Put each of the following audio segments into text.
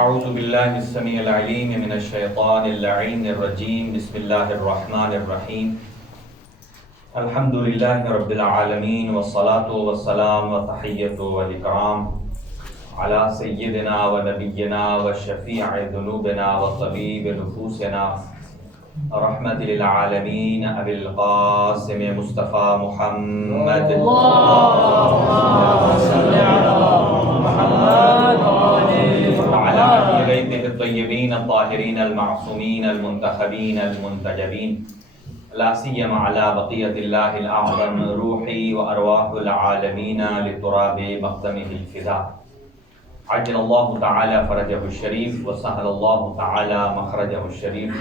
اعوذ باللہ السمیع العلیم من الشیطان اللعین الرجیم بسم اللہ الرحمن الرحیم الحمد للہ رب العالمین والصلاة والسلام وتحیۃ والاکرام علی سیدنا و نبینا و شفیع ذنوبنا و طبیب نفوسنا رحمت للعالمین ابی القاسم مصطفیٰ محمد وعلى أهل بيته الطيبين الطاهرين المعصومين المنتخبين المنتجبين لا سيما على بقية الله الأعظم روحي وأرواح العالمين لتراب مقدمه الفداء عجل الله تعالى فرجه الشريف وسهل الله تعالى مخرجه الشريف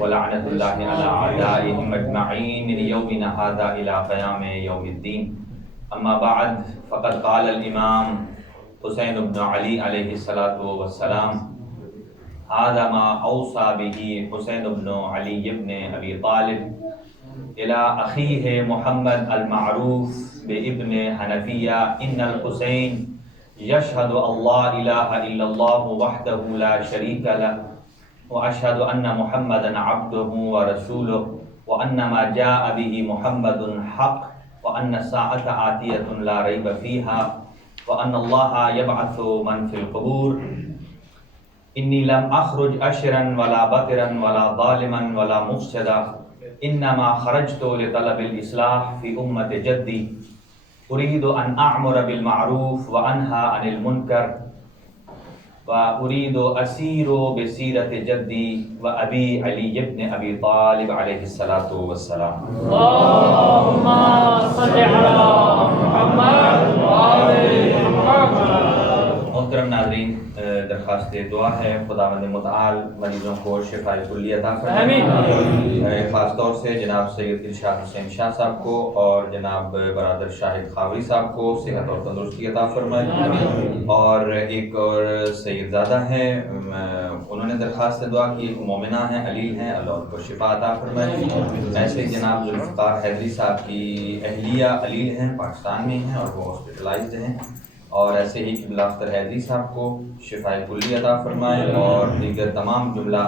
ولعنة الله على أعدائهم أجمعين من يومنا هذا إلى قيام يوم الدين. أما بعد فقد قال الإمام حسین بن علی علیہ الصلاۃ والسلام هذا ما اوصى به حسین بن علی بن ابی طالب الى اخیہ محمد المعروف بابن حنفیہ ان الحسین یشهد ان لا الہ الا اللہ وحدہ لا شریک له واشهد ان محمدا عبده ورسوله وان ما جاء به محمد حق وان الساعة آتیۃ لا ریب فیها وأن الله يبعث من في القبور إني لم أخرج أشرا ولا بطرا ولا ظالما ولا مفسدا إنما خرجت لطلب الإصلاح في أمة جدي أريد أن أعمر بالمعروف وأنهى عن المنكر وأريد أسير بسيرة جدي وأبي علي بن أبي طالب عليه الصلاة والسلام. اللهم صل على محمد وآل محمد. محترم ناظرین، درخواست دعا ہے خداوند متعال مریضوں کو شفاء کلی عطا فرمائے. خاص طور سے جناب سید ارشاد حسین شاہ صاحب کو اور جناب برادر شاہد خاوری صاحب کو صحت اور تندرستی عطا فرمائے. اور ایک اور سید زادہ ہیں، انہوں نے درخواست دعا کی، ایک مومنہ ہیں، علیل ہیں، اللہ ان کو شفا عطا فرمائے. ایسے جناب ذوالفقار حیدری صاحب کی اہلیہ علیل ہیں، پاکستان میں ہیں اور وہ ہاسپٹلائزڈ ہیں. اور ایسے ہی قبلہ اختر حیدری صاحب کو شفاء کلی عطا فرمائے اور دیگر تمام جملہ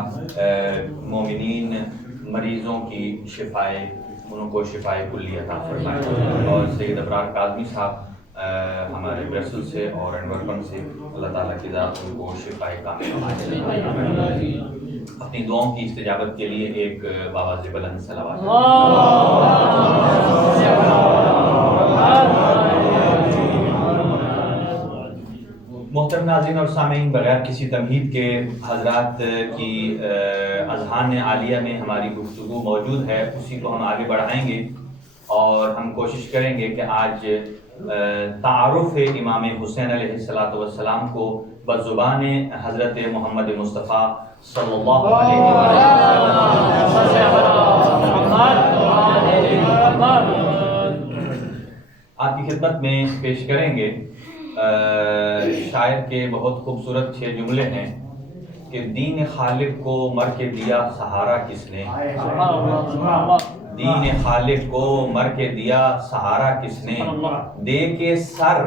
مومنین مریضوں کی ان کو شفاء کلی عطا فرمائے. اور سید ابرار کاظمی صاحب ہمارے برسل سے اور انورپن سے اللہ تعالیٰ کی ذات ان کو شفاء کامل. اپنی دعاؤں کی استجابت کے لیے ایک باواز بلند صلوات. محترم ناظرین اور سامعین، بغیر کسی تمہید کے حضرات کی اذہان عالیہ میں ہماری گفتگو موجود ہے، اسی کو ہم آگے بڑھائیں گے اور ہم کوشش کریں گے کہ آج تعارف امام حسین علیہ السلام کو بزبان حضرت محمد مصطفیٰ صلی اللہ علیہ وسلم آپ کی خدمت میں پیش کریں گے. شاعر کے بہت خوبصورت 6 جملے ہیں کہ دین خالق کو مر کے دیا سہارا کس نے، دین خالق کو مر کے دیا سہارا کس نے، دے کے سر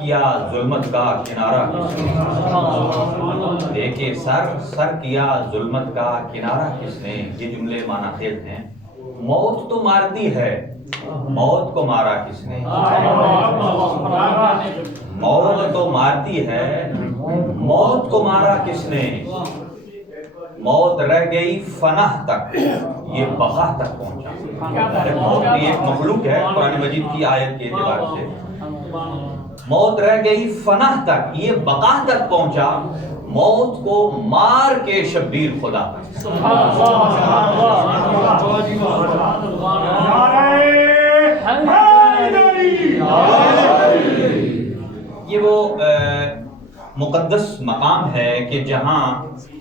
کیا ظلمت کا کنارہ کس نے، دے کے سر کیا ظلمت کا کنارہ کس نے. یہ جملے معنی خیز ہیں. موت تو مارتی ہے، موت کو مارا کس نے، موت تو مارتی ہے، موت کو مارا کس نے، موت رہ گئی فناہ تک یہ بقا تک پہنچا. موت بھی ایک مخلوق ہے قرآن مجید کی آیت کے اعتبار سے. موت رہ گئی فناہ تک یہ بقا تک پہنچا، موت کو مار کے شبیر خدا تک. یہ وہ مقدس مقام ہے کہ جہاں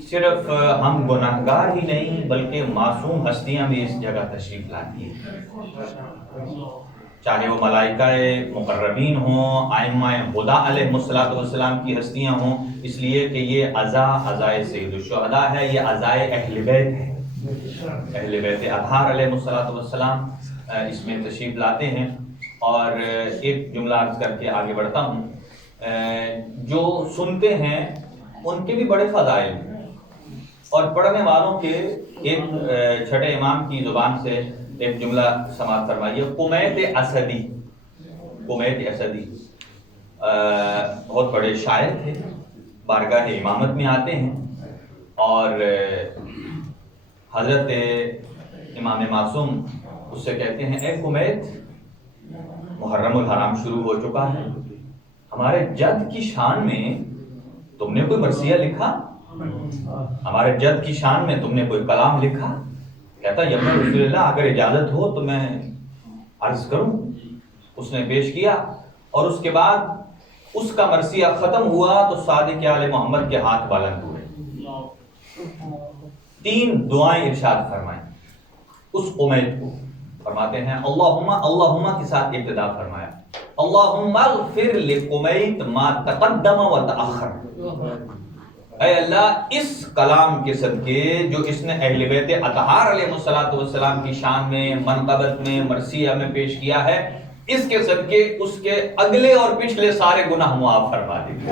صرف ہم گناہگار ہی نہیں بلکہ معصوم ہستیاں بھی اس جگہ تشریف لاتی ہیں، چاہے وہ ملائکہ مقربین ہوں، ائمہ خدا علیہ السلام کی ہستیاں ہوں. اس لیے کہ یہ عزائے سید الشہداء ہے، یہ عزائے اہل بیت ہے. اہل بیت اطہار علیہ السلام اس میں تشریف لاتے ہیں. اور ایک جملہ عرض کر کے آگے بڑھتا ہوں. جو سنتے ہیں ان کے بھی بڑے فضائل ہیں، اور پڑھنے والوں کے ایک چھٹے امام کی زبان سے ایک جملہ سماعت فرمائیے. قمیت اسدی، قمیت اسدی بہت بڑے شاعر تھے، بارگاہ امامت میں آتے ہیں، اور حضرت امام معصوم اس سے کہتے ہیں اے قمیت، محرم الحرام شروع ہو چکا ہے، ہمارے جد کی شان میں تم نے کوئی مرثیہ لکھا؟ ہمارے جد کی شان میں تم نے کوئی کلام لکھا؟ کہتا یا رسول اللہ اگر اجازت ہو تو میں عرض کروں. اس نے پیش کیا، اور اس کے بعد اس کا مرثیہ ختم ہوا تو صادق آل محمد کے ہاتھ بلند ہوئے، 3 دعائیں ارشاد فرمائیں اس قمیت کو. فرماتے ہیں اللہم کے ساتھ ابتدا فرمایا، اللہم اغفر لقمیت ما تقدم و تأخر. اے اللہ اس کلام کے صدقے جو اس نے اہل بیت اطہار علیہ السلام کی شان میں، منقبت میں، مرثیہ میں پیش کیا ہے، اس کے صدقے اس کے اگلے اور پچھلے سارے گناہ معاف فرما دیجیے.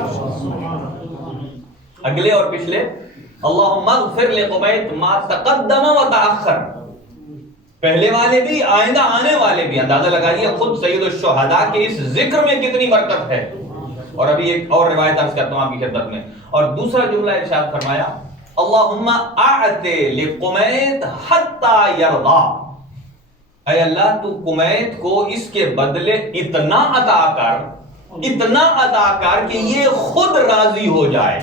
اگلے اور پچھلے، اللہم اغفر لقمیت ما تقدم و تأخر، پہلے والے بھی آئندہ آنے والے بھی. اندازہ لگائیے خود سید الشہداء کے اس ذکر میں کتنی برکت ہے. اور ابھی ایک اور روایت عرض کرتا ہوں آپ کی خدمت میں. اور دوسرا جملہ ارشاد فرمایا اللہم اعط لقمیت حتی یرضا. اے اللہ تو قمیت کو اس کے بدلے اتنا عطا کر کہ یہ خود راضی ہو جائے.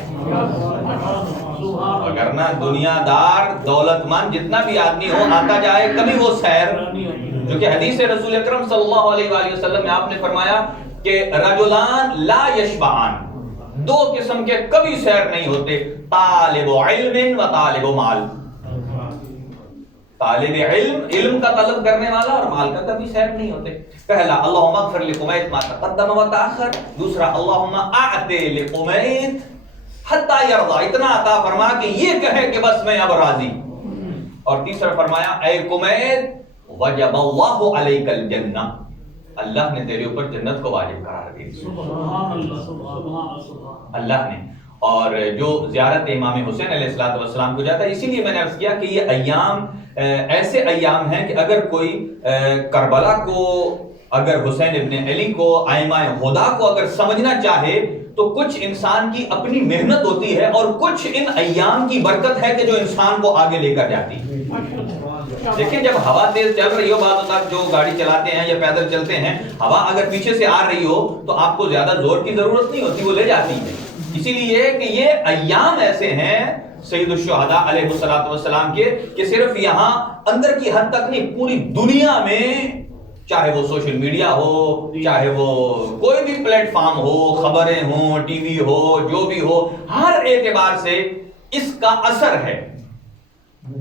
اگر نہ دنیا دار دولت مند جتنا بھی آدمی ہو آتا جائے کبھی وہ سیر، جو کہ حدیث رسول اکرم صلی اللہ علیہ وآلہ وسلم میں آپ نے فرمایا کہ رجلان لا یشبعان، 2 قسم کے کبھی سیر نہیں ہوتے، طالب علم و طالب مال. طالب علم کا طلب کرنے والا اور مال کا کبھی سیر نہیں ہوتے. پہلا اللہم اغفر لقمیت ما تقدم و تاخر، دوسرا اللہم اعط لقمیت حتی یرضا، اتنا عطا فرما کہ یہ کہے کہ بس میں اب راضی. اور تیسرا فرمایا اے قمیت وجب اللہ علیک الجنہ، اللہ نے تیرے اوپر جنت کو واجب قرار دی. اللہ نے. اور جو زیارت امام حسین علیہ السلام کو جاتا ہے، اسی لیے میں نے عرض کیا کہ یہ ایام ایسے ایام ہیں کہ اگر کوئی کربلا کو، اگر حسین ابن علی کو، ائمہ ہدیٰ کو اگر سمجھنا چاہے تو کچھ انسان کی اپنی محنت ہوتی ہے اور کچھ ان ایام کی برکت ہے کہ جو انسان کو آگے لے کر جاتی ہے. دیکھیں جب ہوا تیز چل رہی ہو، بعض اوقات جو گاڑی چلاتے ہیں یا پیدل چلتے ہیں، ہوا اگر پیچھے سے آ رہی ہو تو آپ کو زیادہ زور کی ضرورت نہیں ہوتی، وہ لے جاتی ہے. اسی لیے کہ یہ ایام ایسے ہیں سید الشہداء علیہ السلام کے کہ صرف یہاں اندر کی حد تک نہیں، پوری دنیا میں، چاہے وہ سوشل میڈیا ہو، چاہے وہ کوئی بھی پلیٹ فارم ہو، خبریں ہوں، ٹی وی ہو، جو بھی ہو، ہر اعتبار سے اس کا اثر ہے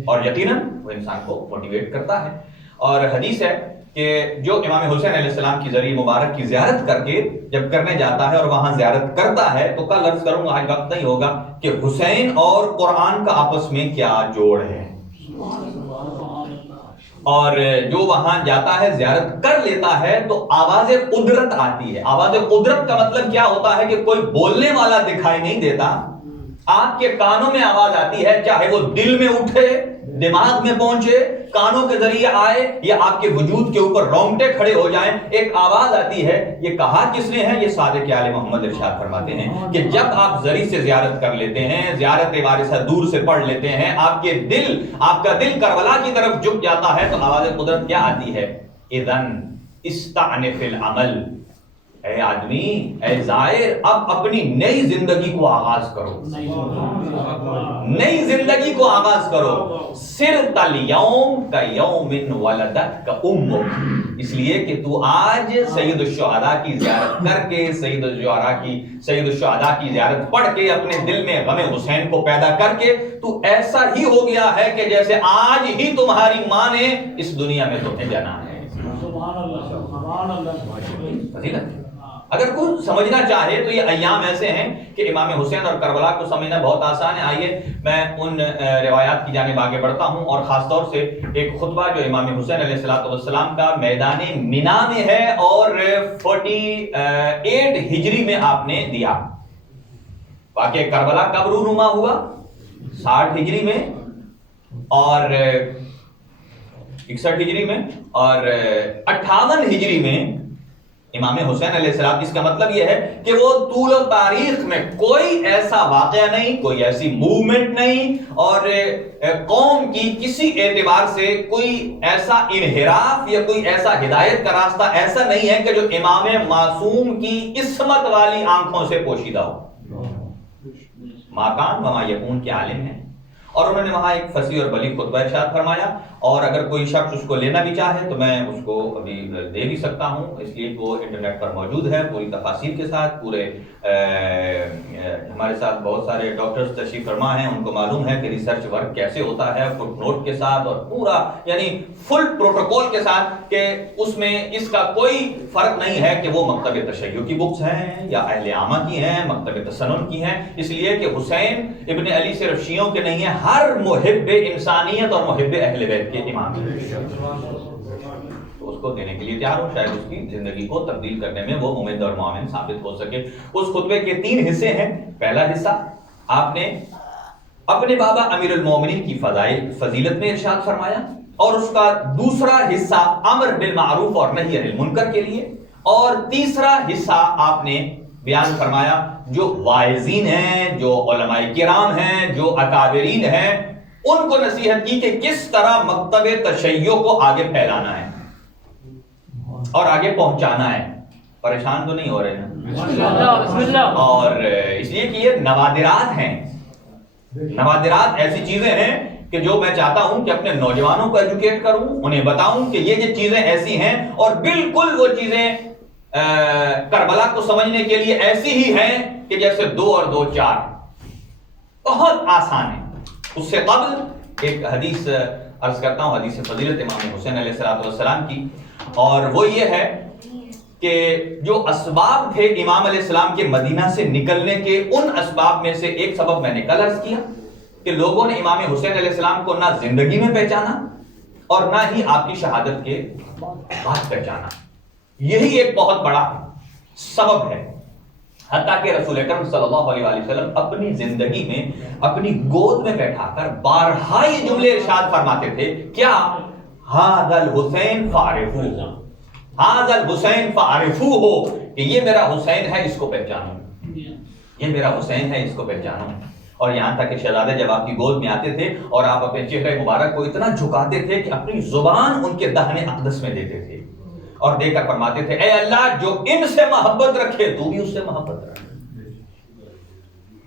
اور یقیناً وہ انسان کو موٹیویٹ کرتا ہے. اور حدیث ہے کہ جو امام حسین علیہ السلام کی ذریعہ مبارک کی زیارت کر کے جب کرنے جاتا ہے اور وہاں زیارت کرتا ہے تو کل عرض کروں گا، آج وقت نہیں ہوگا، کہ حسین اور قرآن کا آپس میں کیا جوڑ ہے. اور جو وہاں جاتا ہے زیارت کر لیتا ہے تو آواز قدرت آتی ہے. آواز قدرت کا مطلب کیا ہوتا ہے کہ کوئی بولنے والا دکھائی نہیں دیتا، آپ کے کانوں میں آواز آتی ہے، چاہے وہ دل میں اٹھے، دماغ میں پہنچے، کانوں کے ذریعے آئے یا آپ کے وجود کے اوپر رونگٹے کھڑے ہو جائیں، ایک آواز آتی ہے. یہ کہا کس نے ہے؟ یہ صادق آل محمد ارشاد فرماتے ہیں کہ جب آپ زری سے زیارت کر لیتے ہیں، زیارت وارثہ دور سے پڑھ لیتے ہیں، آپ کا دل کربلا کی طرف جھک جاتا ہے تو آواز قدرت کیا آتی ہے؟ اذن استعنف العمل، اے آدمی، اے زائر، اب اپنی نئی زندگی کو آغاز کرو، نئی زندگی کو آغاز کرو. صرت اليوم کیوم ولدتک امک، اس لیے کہ تو آج سید الشہداء کی زیارت کر کے، سید الشہداء کی زیارت پڑھ کے، اپنے دل میں غم حسین کو پیدا کر کے تو ایسا ہی ہو گیا ہے کہ جیسے آج ہی تمہاری ماں نے اس دنیا میں تمہیں جنا ہے. فضیلت. اگر کوئی سمجھنا چاہے تو یہ ایام ایسے ہیں کہ امام حسین اور کربلا کو سمجھنا بہت آسان ہے. آئیے میں ان روایات کی جانب آگے بڑھتا ہوں، اور خاص طور سے ایک خطبہ جو امام حسین علیہ السلام کا میدان منا میں ہے اور 48 ہجری میں آپ نے دیا. واقعہ کربلا کب رونما ہوا؟ 60 ہجری میں اور 61 ہجری میں اور 58 ہجری میں امام حسین علیہ السلام. اس کا مطلب یہ ہے کہ وہ طول و تاریخ میں کوئی ایسا واقعہ نہیں، کوئی ایسی موومنٹ نہیں، اور قوم کی کسی اعتبار سے کوئی ایسا انحراف یا کوئی ایسا ہدایت کا راستہ ایسا نہیں ہے کہ جو امام معصوم کی عصمت والی آنکھوں سے پوشیدہ ہو. ما کان وما یکون کے عالم ہیں، اور انہوں نے وہاں ایک فصیح اور بلیغ خطبہ ارشاد فرمایا. اور اگر کوئی شخص اس کو لینا بھی چاہے تو میں اس کو ابھی دے بھی سکتا ہوں، اس لیے کہ وہ انٹرنیٹ پر موجود ہے پوری تفاصیل کے ساتھ. پورے ہمارے ساتھ بہت سارے ڈاکٹرز تشریف فرما ہیں، ان کو معلوم ہے کہ ریسرچ ورک کیسے ہوتا ہے، فٹ نوٹ کے ساتھ اور پورا یعنی فل پروٹوکول کے ساتھ، کہ اس میں اس کا کوئی فرق نہیں ہے کہ وہ مکتب تشیع کی بکس ہیں یا اہل عامہ کی ہیں، مکتب تسنن کی ہیں. اس لیے کہ حسین ابن علی صرف شیعوں کے نہیں ہیں، ہر محب انسانیت اور محب اہل بیت کے امام ہیں. تو اس کو دینے کے لیے تیار ہوں، شاید اس کی زندگی کو تبدیل کرنے میں وہ ممد اور معاون ثابت ہو سکے. اس خطبے کے 3 حصے ہیں. پہلا حصہ آپ نے اپنے بابا امیر المومنین کی فضیلت میں ارشاد فرمایا، اور اس کا دوسرا حصہ امر بالمعروف اور نہی عن المنکر کے لیے، اور تیسرا حصہ آپ نے بیان فرمایا جو واعظین ہیں، جو علماء کرام ہیں، جو اکابرین ہیں، ان کو نصیحت کی کہ کس طرح مکتب تشیع کو آگے پھیلانا ہے اور آگے پہنچانا ہے. پریشان تو نہیں ہو رہے ہیں؟ اور اس لیے کہ یہ نوادرات ہیں. نوادرات ایسی چیزیں ہیں کہ جو میں چاہتا ہوں کہ اپنے نوجوانوں کو ایجوکیٹ کروں، انہیں بتاؤں کہ یہ چیزیں ایسی ہیں، اور بالکل وہ چیزیں کربلا کو سمجھنے کے لیے ایسی ہی ہیں کہ جیسے 2 اور 2 4. بہت آسان ہے. اس سے قبل ایک حدیث عرض کرتا ہوں، حدیث فضیلت امام حسین علیہ السلام کی، اور وہ یہ ہے کہ جو اسباب تھے امام علیہ السلام کے مدینہ سے نکلنے کے، ان اسباب میں سے ایک سبب میں نے کل عرض کیا کہ لوگوں نے امام حسین علیہ السلام کو نہ زندگی میں پہچانا اور نہ ہی آپ کی شہادت کے بعد پہچانا. یہی ایک بہت بڑا سبب ہے. حتیٰ کہ رسول اکرم صلی اللہ علیہ وآلہ وسلم اپنی زندگی میں اپنی گود میں بیٹھا کر بارہا یہ جملے ارشاد فرماتے تھے. کیا؟ ھذا الحسین فاعرفوہ، ھذا الحسین فاعرفوہ، کہ یہ میرا حسین ہے، اس کو پہچانو، یہ میرا حسین ہے، اس کو پہچانو. اور یہاں تک کہ شہزادے جب آپ کی گود میں آتے تھے اور آپ اپنے چہرے مبارک کو اتنا جھکاتے تھے کہ اپنی زبان ان کے دہن اقدس میں دیتے تھے اور دے کر فرماتے تھے اے اللہ جو ان سے محبت رکھے تو بھی اس سے محبت رکھ،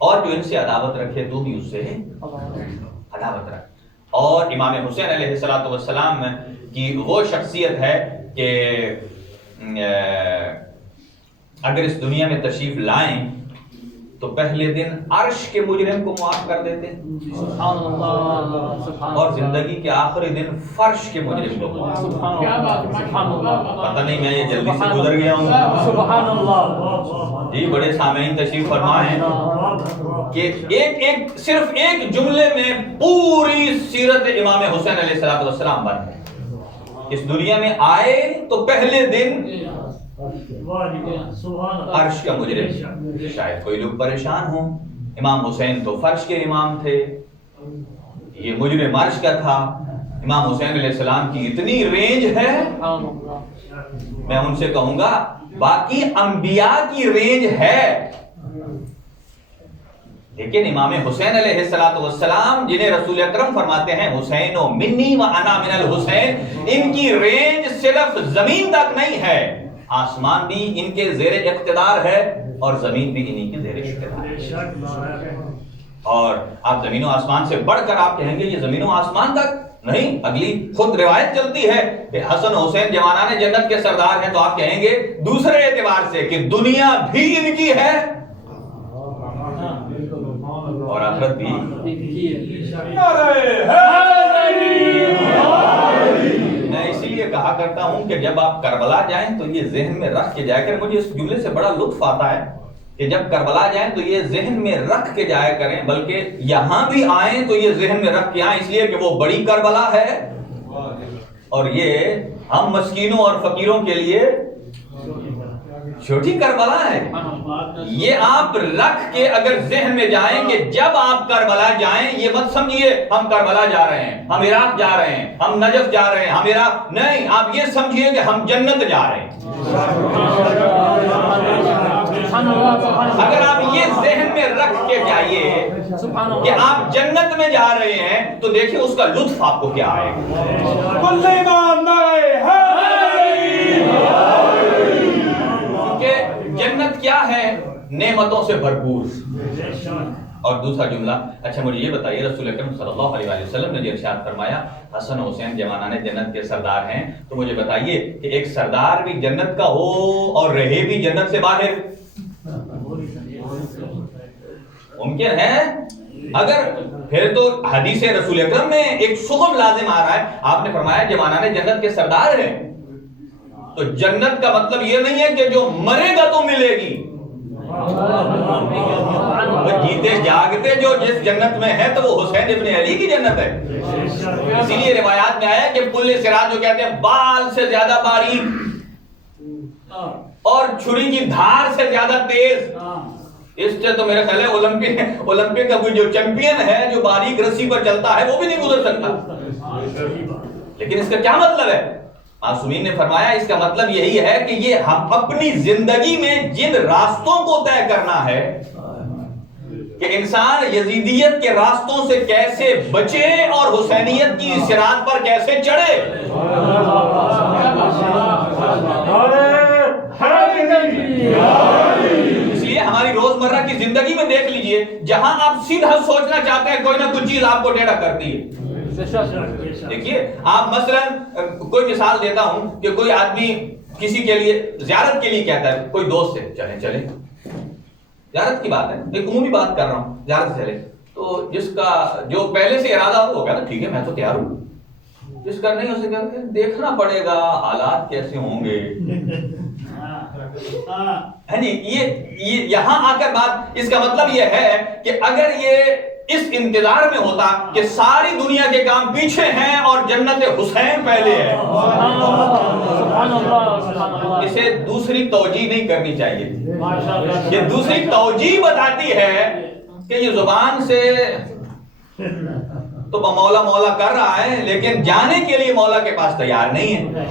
اور جو ان سے عداوت رکھے تو بھی اس سے عداوت رکھ. اور امام حسین علیہ السلام کی وہ شخصیت ہے کہ اگر اس دنیا میں تشریف لائیں تو پہلے دن عرش کے مجرم کو معاف کر دیتے، اور زندگی کے آخری دن فرش کے مجرم کو معاف. پتہ نہیں میں یہ جلدی سے گزر گیا ہوں. جی بڑے سامعین تشریف فرما ہیں کہ صرف ایک جملے میں پوری سیرت امام حسین علیہ السلام بن ہے. اس دنیا میں آئے تو پہلے دن عرش کا مجرم. شاید کوئی لوگ پریشان ہوں، امام حسین تو فرش کے امام تھے، یہ مجرم عرش کا تھا. امام حسین علیہ السلام کی اتنی رینج ہے، میں ان سے کہوں گا باقی انبیاء کی رینج ہے، لیکن امام حسین علیہ السلام جنہیں رسول اکرم فرماتے ہیں حسین و منی و انا من الحسین، ان کی رینج صرف زمین تک نہیں ہے، آسمان بھی ان کے زیر اقتدار ہے اور زمین بھی انہی کے زیر اقتدار ہے. اور آپ زمین و آسمان سے بڑھ کر آپ کہیں گے یہ زمین و آسمان تک نہیں. اگلی خود روایت چلتی ہے کہ حسن حسین جوانان جنت کے سردار ہیں، تو آپ کہیں گے دوسرے اعتبار سے کہ دنیا بھی ان کی ہے اور آخرت بھی. میں اسی لیے کہا کرتا ہوں کہ جب آپ کربلا جائیں تو یہ ذہن میں رکھ کے جایا کریں. مجھے اس جملے سے بڑا لطف آتا ہے کہ جب کربلا جائیں تو یہ ذہن میں رکھ کے جایا کریں, بلکہ یہاں بھی آئیں تو یہ ذہن میں رکھ کے آئیں, اس لیے کہ وہ بڑی کربلا ہے اور یہ ہم مسکینوں اور فقیروں کے لیے چھوٹی کربلا ہے. یہ آپ رکھ کے اگر ذہن میں جائیں کہ جب آپ کربلا جائیں, یہ مت سمجھیے ہم کربلا جا رہے ہیں, ہم عراق جا رہے ہیں, ہم نجف جا رہے ہیں, ہم عراق نہیں, آپ یہ سمجھیے کہ ہم جنت جا رہے ہیں. اگر آپ یہ ذہن میں رکھ کے جائیے کہ آپ جنت میں جا رہے ہیں تو دیکھیں اس کا لطف آپ کو کیا آئے گا. کیونکہ جنت کیا ہے؟ نعمتوں سے بھرپور. اور دوسرا جملہ, اچھا مجھے یہ بتائیے, رسول اکرم صلی اللہ علیہ وسلم نے جو ارشاد فرمایا حسن و حسین جوانان جنت کے سردار ہیں, تو مجھے بتائیے کہ ایک سردار بھی جنت کا ہو اور رہے بھی جنت سے باہر ممکن ہے؟ اگر پھر تو حدیث رسول اکرم میں ایک شغل لازم آ رہا ہے. آپ نے فرمایا جوانان جنت کے سردار ہیں, تو جنت کا مطلب یہ نہیں ہے کہ جو مرے گا تو ملے گی. جیتے جاگتے جو جس جنت میں ہے تو وہ حسین ابن علی کی جنت ہے. اسی لیے روایات میں آیا کہ پل صراط جو کہتے ہیں بال سے زیادہ باریک اور چھری کی دھار سے زیادہ تیز, اس سے تو میرے خیال ہے اولمپک کا کوئی جو چیمپئن ہے جو باریک رسی پر چلتا ہے وہ بھی نہیں گزر سکتا. لیکن اس کا کیا مطلب ہے؟ معصومین نے فرمایا اس کا مطلب یہی ہے کہ یہ ہم اپنی زندگی میں جن راستوں کو طے کرنا ہے کہ انسان یزیدیت کے راستوں سے کیسے بچے اور حسینیت کی صراط پر کیسے چڑھے. اس لیے ہماری روزمرہ کی زندگی میں دیکھ لیجئے, جہاں آپ سیدھا سوچنا چاہتے ہیں کوئی نہ کوئی چیز آپ کو ٹیڑھا کرتی ہے. دیکھیے آپ مثلا کوئی مثال دیتا ہوں کہ کوئی آدمی کسی کے لیے زیارت کے لیے کہتا ہے, کوئی دوست سے چلیں زیارت کی بات ہے, ایک عمومی بات کر رہا ہوں, زیارت چلے, تو جس کا جو پہلے سے ارادہ ہو گیا نا ٹھیک ہے میں تو تیار ہوں, جس کا نہیں ہو سکے دیکھنا پڑے گا حالات کیسے ہوں گے. یہ یہاں آ کر بات, اس کا مطلب یہ ہے کہ اگر یہ اس انتظار میں ہوتا کہ ساری دنیا کے کام پیچھے ہیں اور جنت حسین پہلے ہے, اسے دوسری توجیہ نہیں کرنی چاہیے. یہ دوسری توجیہ بتاتی ہے کہ یہ زبان سے تو مولا مولا کر رہا ہے لیکن جانے کے لیے مولا کے پاس تیار نہیں ہے.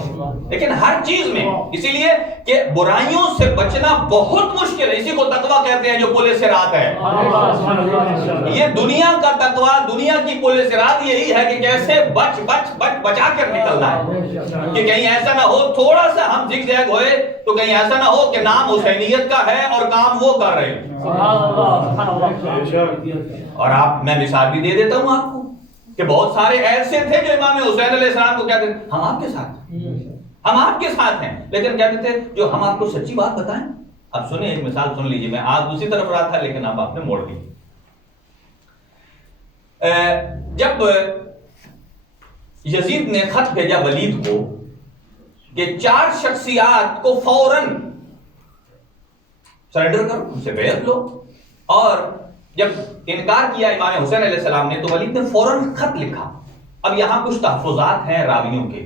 لیکن ہر چیز میں, اسی لیے کہ برائیوں سے بچنا بہت مشکل ہے, اسی کو تقویٰ کہتے ہیں جو پل صراط ہے. یہ دنیا کا تقویٰ, دنیا کی پل صراط یہی ہے کہ کیسے بچا کر نکلنا ہے کہ کہیں ایسا نہ ہو تھوڑا سا ہم زگ زیگ ہوئے تو کہیں ایسا نہ ہو کہ نام حسینیت کا ہے اور کام وہ کر رہے ہیں. اور آپ, میں مثال بھی دے دیتا ہوں آپ کو کہ بہت سارے ایسے تھے جو امام حسین علیہ السلام کو کہتے تھے ہم آپ کے ساتھ ہیں, ہم آپ کے ساتھ ہیں, لیکن کہتے تھے جو ہم آپ کو سچی بات بتائیں. اب سنیں ایک مثال سن لیجئے, میں آج دوسری طرف رہا تھا لیکن اب آپ نے موڑ دی. جب یزید نے خط بھیجا ولید کو کہ 4 شخصیات کو فوراً سرنڈر کرو, ان سے بیعت لو, اور جب انکار کیا امام حسین علیہ السلام نے تو ولید نے فوراً خط لکھا. اب یہاں کچھ تحفظات ہیں راویوں کے,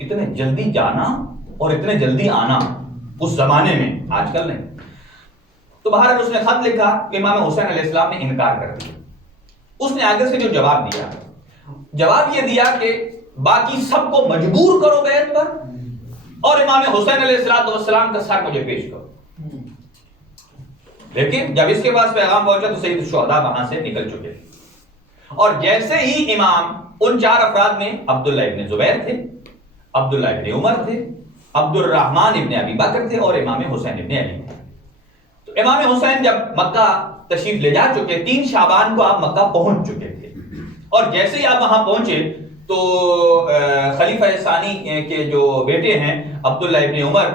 اتنے جلدی جانا اور اتنے جلدی آنا اس زمانے میں, آج کل نہیں. تو بہرحال اس نے خط لکھا کہ امام حسین علیہ السلام نے انکار کر دیا. اس نے آگے سے جو جواب دیا, جواب یہ دیا کہ باقی سب کو مجبور کرو بیعت پر اور امام حسین علیہ السلام کا سر مجھے پیش کرو. لیکن جب اس کے پاس پیغام پہنچا تو سید الشہداء وہاں سے نکل چکے, اور جیسے ہی امام, ان 4 افراد میں عبداللہ ابن زبیر تھے, عبداللہ ابن عمر تھے, عبد الرحمن ابن ابی بکر تھے اور امام حسین ابن علی تھے. تو امام حسین جب مکہ تشریف لے جا چکے, 3 شعبان کو آپ مکہ پہنچ چکے تھے, اور جیسے ہی آپ وہاں پہنچے تو خلیفہ ثانی کے جو بیٹے ہیں عبداللہ ابن عمر,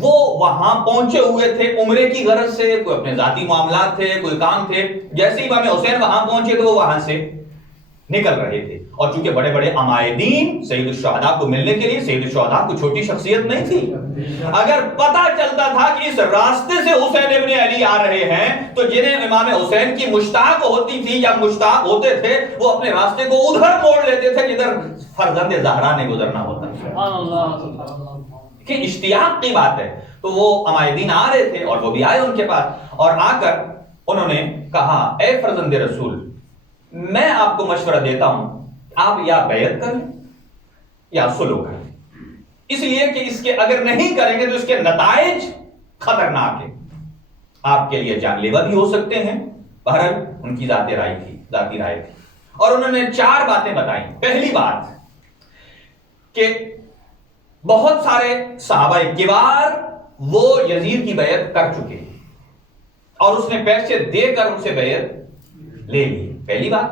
وہ وہاں پہنچے ہوئے تھے عمرے کی غرض سے, کوئی اپنے ذاتی معاملات تھے, کوئی کام تھے. جیسے ہی امام حسین وہاں پہنچے تو وہ وہاں سے نکل رہے تھے. اور چونکہ بڑے بڑے عمائدین سید الشہداء کو ملنے کے لیے، سید الشہداء کو چھوٹی شخصیت نہیں تھی، اگر پتا چلتا تھا کہ اس راستے سے حسین ابن علی آ رہے ہیں تو جنہیں امام حسین کی مشتاق ہوتی تھی یا مشتاق ہوتے تھے وہ اپنے راستے کو ادھر موڑ لیتے تھے جدھر فرزند زہرا نے گزرنا ہوتا تھا. کہ اشتیاق کی بات ہے. تو وہ عمائدین آ رہے تھے اور وہ بھی آئے ان کے پاس، اور آ کر انہوں نے کہا اے فرزند رسول، میں آپ کو مشورہ دیتا ہوں آپ یا بیعت کر لیں یا صلح کر لیں، اس لیے کہ اس کے اگر نہیں کریں گے تو اس کے نتائج خطرناک ہیں، آپ کے لیے جان لیوا بھی ہو سکتے ہیں. بہرحال ان کی ذاتی رائے تھی اور انہوں نے 4 باتیں بتائیں. پہلی بات کہ بہت سارے صحابہ کبار وہ یزید کی بیعت کر چکے اور اس نے پیسے دے کر ان سے بیعت لے لی. پہلی بات.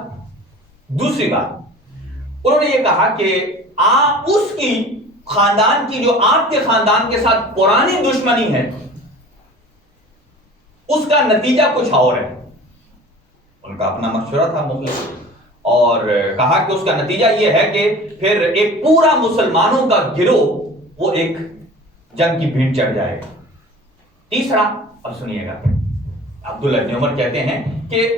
دوسری بات انہوں نے یہ کہا کہ آپ اس کی خاندان کی جو آپ کے خاندان کے ساتھ پرانی دشمنی ہے اس کا نتیجہ کچھ اور ہے. ان کا اپنا مشورہ تھا مخلص، اور کہا کہ اس کا نتیجہ یہ ہے کہ پھر ایک پورا مسلمانوں کا گروہ وہ ایک جنگ کی بھیڑ چڑھ جائے گا. تیسرا، اب سنیے گا، عبداللہ بن عمر کہتے ہیں کہ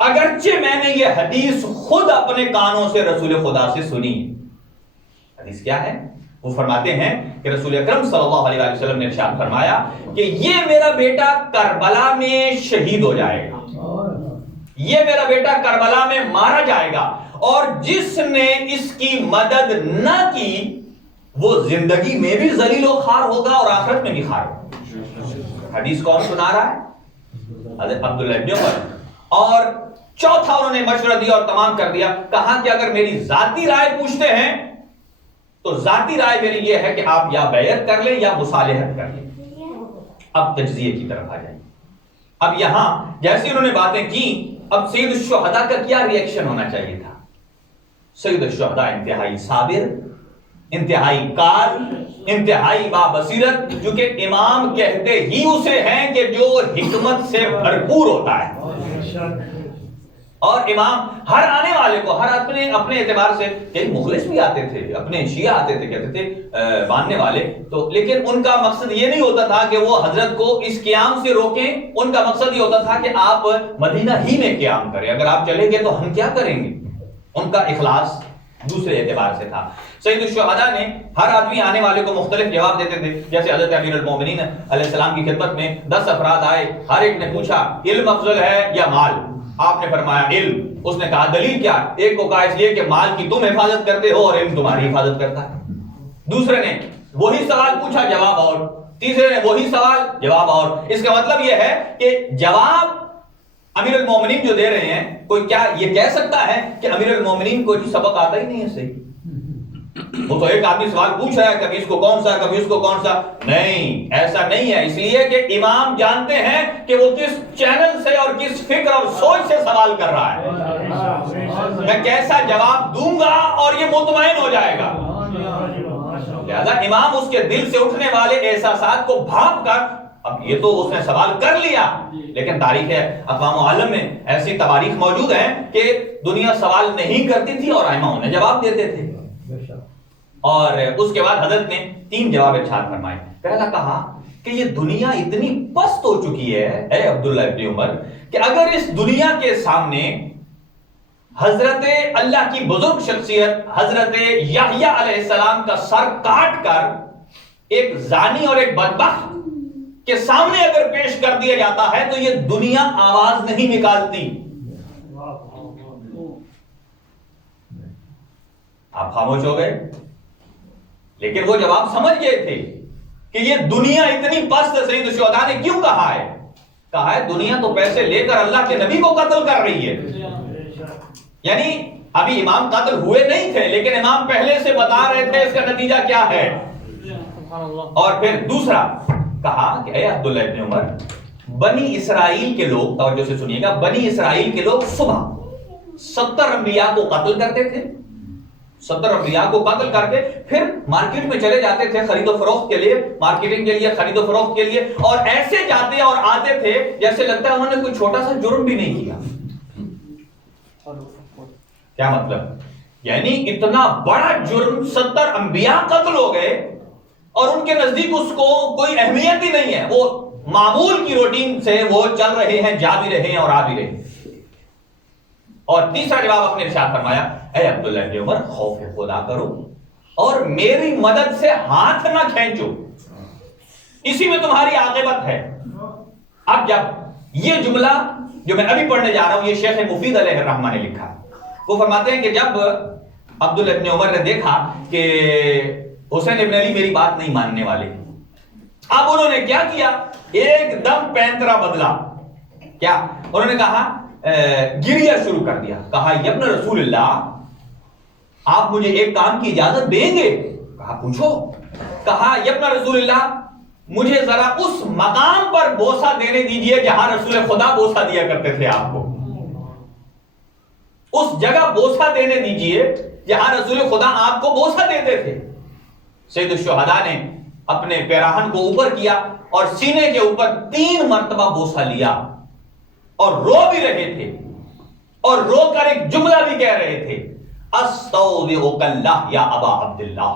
اگرچہ میں نے یہ حدیث خود اپنے کانوں سے رسول خدا سے سنی. حدیث کیا ہے؟ وہ فرماتے ہیں کہ رسول اکرم صلی اللہ علیہ وسلم نے ارشاد فرمایا کہ یہ میرا بیٹا کربلا میں شہید ہو جائے گا، یہ میرا بیٹا کربلا میں مارا جائے گا، اور جس نے اس کی مدد نہ کی وہ زندگی میں بھی ذلیل و خوار ہوگا اور آخرت میں بھی خوار ہوگا. حدیث کون سنا رہا ہے؟ حضرت عبداللہ بن عمر. اور چوتھا انہوں نے مشورہ دیا اور تمام کر دیا. کہا کہ اگر میری ذاتی رائے پوچھتے ہیں تو ذاتی رائے میری یہ ہے کہ آپ یا بیعت کر لیں یا مصالحت کر لیں. اب تجزیے کی طرف آ جائیں. اب یہاں جیسے انہوں نے باتیں کی، اب سید الشہداء کا کیا ری ایکشن ہونا چاہیے تھا؟ سید الشہداء انتہائی صابر، انتہائی کار، انتہائی بابصیرت، جو کہ امام کہتے ہی اسے ہیں کہ جو حکمت سے بھرپور ہوتا ہے. اور امام ہر آنے والے کو، ہر اپنے اعتبار سے، کئی مخلص بھی آتے تھے، اپنے شیعہ آتے تھے، کہتے تھے ماننے والے تو، لیکن ان کا مقصد یہ نہیں ہوتا تھا کہ وہ حضرت کو اس قیام سے روکیں. ان کا مقصد یہ ہوتا تھا کہ آپ مدینہ ہی میں قیام کریں، اگر آپ چلیں گے تو ہم کیا کریں گے. ان کا اخلاص دوسرے اعتبار سے تھا. سید الشہداء نے ہر آدمی آنے والے کو مختلف جواب دیتے تھے. جیسے حضرت امیر المومنین علیہ السلام کی خدمت میں 10 افراد آئے، ہر ایک نے پوچھا علم افضل ہے یا مال؟ آپ نے فرمایا علم. اس نے کہا دلیل کیا؟ ایک کو کہا اس لیے کہ مال کی تم حفاظت کرتے ہو اور علم تمہاری حفاظت کرتا ہے. دوسرے نے وہی سوال پوچھا، جواب اور. تیسرے نے وہی سوال، جواب اور. اس کا مطلب یہ ہے کہ جواب امیر المومنین جو دے رہے ہیں، کوئی کیا یہ کہہ سکتا ہے کہ امیر المومنین کو جو سبق آتا ہی نہیں ہے صحیح؟ وہ تو ایک آدمی سوال پوچھ رہا ہے، کبھی اس کو کون سا، کبھی اس کو کون سا. نہیں، ایسا نہیں ہے. اس لیے کہ امام جانتے ہیں کہ وہ کس چینل سے اور کس فکر اور سوچ سے سوال کر رہا ہے. میں کیسا جواب دوں گا اور یہ مطمئن ہو جائے گا. لہذا امام اس کے دل سے اٹھنے والے احساسات کو بھانپ کر، اب یہ تو اس نے سوال کر لیا، لیکن تاریخ اقوام عالم میں ایسی تواریخ موجود ہیں کہ دنیا سوال نہیں کرتی تھی اور ائمہ انہیں جواب دیتے تھے. اور اس کے بعد حضرت نے 3 جواب ارشاد فرمائے. پہلا کہا کہ یہ دنیا اتنی پست ہو چکی ہے اے عبداللہ ابن عمر کہ اگر اس دنیا کے سامنے حضرت اللہ کی بزرگ شخصیت حضرت یحییٰ علیہ السلام کا سر کاٹ کر ایک زانی اور ایک بدبخت کے سامنے اگر پیش کر دیا جاتا ہے تو یہ دنیا آواز نہیں نکالتی. آپ خاموش ہو گئے، لیکن وہ جواب سمجھ گئے تھے کہ یہ دنیا اتنی پست. سید الشہداء نے کیوں کہا ہے دنیا تو پیسے لے کر اللہ کے نبی کو قتل کر رہی ہے. یعنی ابھی امام قتل ہوئے نہیں تھے، لیکن امام پہلے سے بتا رہے تھے اس کا نتیجہ کیا ہے. اور پھر دوسرا کہا کہ اے عبداللہ ابن عمر، بنی اسرائیل کے لوگ، توجہ سے سنیے گا، بنی اسرائیل کے لوگ صبح 70 انبیاء کو قتل کرتے تھے، 70 انبیاء کو قتل کر کے پھر مارکیٹ میں چلے جاتے تھے خرید و فروخت کے لیے، مارکیٹنگ کے لیے، خرید و فروخت کے لیے، اور ایسے جاتے اور آتے تھے جیسے لگتا ہے انہوں نے کوئی چھوٹا سا جرم بھی نہیں کیا. کیا مطلب؟ یعنی اتنا بڑا جرم، 70 انبیاء قتل ہو گئے اور ان کے نزدیک اس کو کوئی اہمیت ہی نہیں ہے، وہ معمول کی روٹین سے وہ چل رہے ہیں، جا بھی رہے ہیں اور آ بھی رہے ہیں۔ اور تیسرا جواب اپنے ارشاد فرمایا، اے عبداللہ ابن عمر خوف خدا کرو اور میری مدد سے ہاتھ نہ کھینچو، اسی میں تمہاری عاقبت ہے۔ اب جب یہ جملہ جو میں ابھی پڑھنے جا رہا ہوں یہ شیخ مفید علیہ الرحمہ نے لکھا، وہ فرماتے ہیں کہ جب عبداللہ ابن عمر نے دیکھا کہ حسین ابن علی میری بات نہیں ماننے والے، اب انہوں نے کیا کیا، ایک دم پینترا بدلا۔ کیا انہوں نے کہا، گریا شروع کر دیا، کہا ابن رسول اللہ آپ مجھے ایک کام کی اجازت دیں گے؟ کہا پوچھو۔ کہا ابن رسول اللہ مجھے ذرا اس مقام پر بوسہ دینے دیجئے جہاں رسول خدا بوسہ دیا کرتے تھے آپ کو، اس جگہ بوسہ دینے دیجئے جہاں رسول خدا آپ کو بوسہ دیتے تھے۔ سید الشہداء نے اپنے پیراہن کو اوپر کیا اور سینے کے اوپر 3 مرتبہ بوسہ لیا اور رو بھی رہے تھے، اور رو کر ایک جملہ بھی کہہ رہے تھے، استودعک اللہ یا ابا عبداللہ،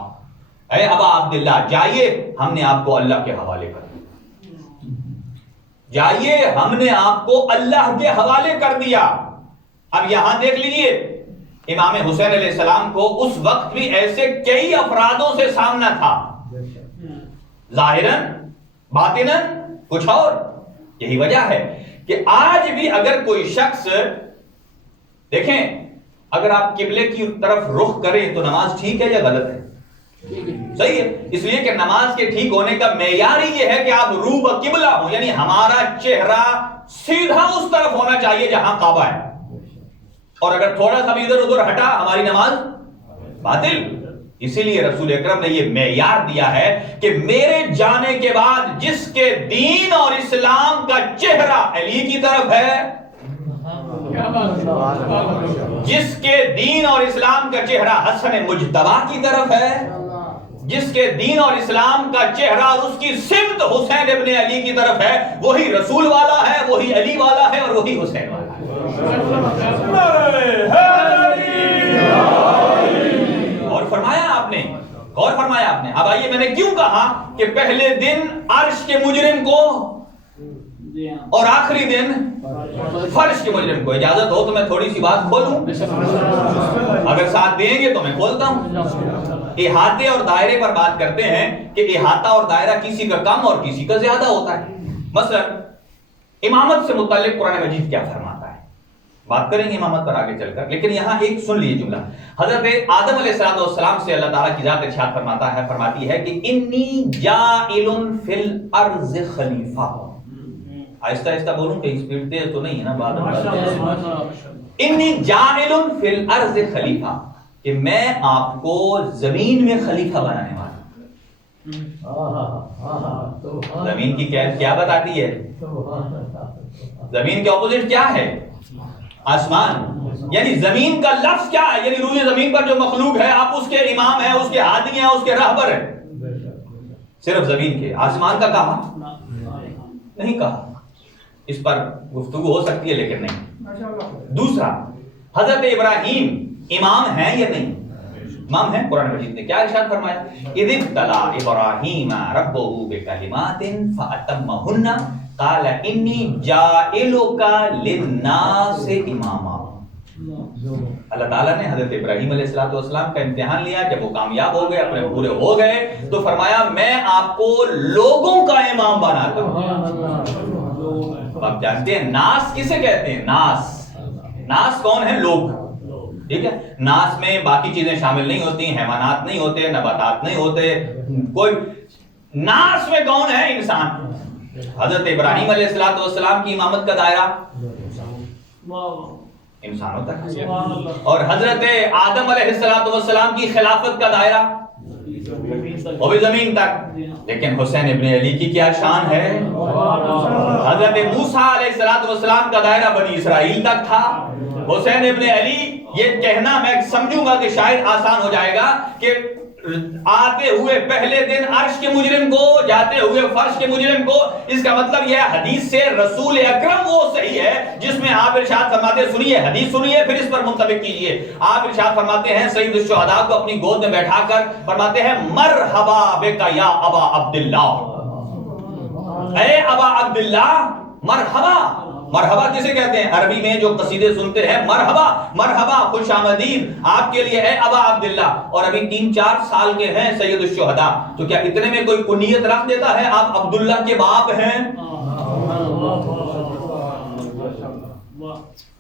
اے ابا عبداللہ جائیے ہم نے آپ کو اللہ کے حوالے کر دیا، جائیے ہم نے آپ کو اللہ کے حوالے کر دیا۔ اب یہاں دیکھ لیجئے، امام حسین علیہ السلام کو اس وقت بھی ایسے کئی افرادوں سے سامنا تھا، ظاہراً باطناً کچھ اور۔ یہی وجہ ہے کہ آج بھی اگر کوئی شخص، دیکھیں اگر آپ قبلے کی طرف رخ کریں تو نماز ٹھیک ہے یا غلط ہے؟ صحیح ہے، اس لیے کہ نماز کے ٹھیک ہونے کا معیار ہی یہ ہے کہ آپ رو بقبلہ ہوں، یعنی ہمارا چہرہ سیدھا اس طرف ہونا چاہیے جہاں کعبہ ہے، اور اگر تھوڑا سا بھی ادھر ادھر ہٹا ہماری نماز باطل۔ اسی لیے رسول اکرم نے یہ معیار دیا ہے کہ میرے جانے کے بعد جس کے دین اور اسلام کا چہرہ علی کی طرف ہے، جس کے دین اور اسلام کا چہرہ حسن مجتبی کی طرف ہے، جس کے دین اور اسلام کا چہرہ اور اس کی سمت حسین ابن علی کی طرف ہے، وہی رسول والا ہے، وہی علی والا ہے اور وہی حسین والا ہے۔ اور فرمایا آپ نے، غور فرمایا آپ نے۔ اب آئیے، میں نے کیوں کہا کہ پہلے دن عرش کے مجرم کو اور آخری دن فرش کے مجرم کو؟ اجازت ہو تو میں تھوڑی سی بات کھولوں، اگر ساتھ دیں گے تو میں کھولتا ہوں۔ احاطے اور دائرے پر بات کرتے ہیں کہ احاطہ اور دائرہ کسی کا کم اور کسی کا زیادہ ہوتا ہے۔ مثلا امامت سے متعلق قرآن مجید کیا فرماتا ہے، بات کریں گے امامت پر آگے چل کر، لیکن یہاں ایک سن لیجیے جملہ۔ حضرت آدم علیہ السلام سے اللہ تعالیٰ کی ذات ارشاد فرماتی ہے کہ انی جاعل فی الارض خلیفہ۔ آہستہ آہستہ بولوں کہ اسپیڈ تیز تو نہیں ہے نا بات؟ انی جاعل فی الارض خلیفہ، کہ میں آپ کو زمین میں خلیفہ بنانے والا ہوں۔ زمین کی کیا بتاتی ہے؟ زمین کے اپوزٹ کیا ہے؟ آسمان۔ یعنی زمین کا لفظ کیا ہے؟ یعنی روئے زمین پر جو مخلوق ہے آپ اس کے امام ہیں، اس کے ہادی ہیں، اس کے رہبر ہیں، صرف زمین کے۔ آسمان کا کہا نہیں کہا، اس پر گفتگو ہو سکتی ہے لیکن نہیں۔ دوسرا، حضرت ابراہیم امام ہیں یا نہیں؟ امام ہیں۔ قرآن مجید نے کیا ارشاد فرمایا؟ اذ ابتلی ابراہیم ربہ بکلمات فاتمہن قال انی جاعلک للناس اماما۔ اللہ تعالیٰ نے حضرت ابراہیم علیہ السلام کا امتحان لیا، جب وہ کامیاب ہو گئے، اپنے پورے ہو گئے، تو فرمایا میں آپ کو لوگوں کا امام بناتا ہوں۔ آپ جانتے ہیں ناس کسے کہتے ہیں؟ ناس کون ہے؟ لوگ، ٹھیک ہے۔ ناس میں باقی چیزیں شامل نہیں ہوتی، حیوانات نہیں ہوتے، نباتات نہیں ہوتے، کوئی ناس میں کون ہے؟ انسان۔ حضرت ابراہیم علیہ السلام کی امامت کا دائرہ انسانوں تک، اور حضرت آدم علیہ السلام کی خلافت کا دائرہ وہ بھی زمین تک۔ لیکن حسین ابن علی کی کیا شان ہے؟ حضرت موسیٰ علیہ السلام کا دائرہ بنی اسرائیل تک تھا، حسین ابن علی، یہ کہنا میں سمجھوں گا کہ شاید آسان ہو جائے گا کہ آتے ہوئے پہلے دن عرش کے مجرم کو، جاتے ہوئے فرش کے مجرم کو. اس کا مطلب یہ حدیث سے رسول اکرم وہ صحیح ہے جس میں آپ ارشاد فرماتے، سنیے حدیث سنیے پھر اس پر منطبق کیجئے. آپ ارشاد فرماتے ہیں سید الشہداء کو اپنی گود میں بیٹھا کر فرماتے ہیں مرحبا بک یا ابا عبداللہ، اے ابا عبداللہ مرحبا. مرحبا کسے کہتے ہیں؟ عربی میں جو قصیدے سنتے ہیں مرحبا مرحبا خوش آمدید آپ کے لیے اے ابا عبداللہ. اور ابھی 3-4 سال کے ہیں سید الشہداء، تو کیا اتنے میں کوئی کنیت رکھ دیتا ہے آپ عبداللہ کے باپ ہیں؟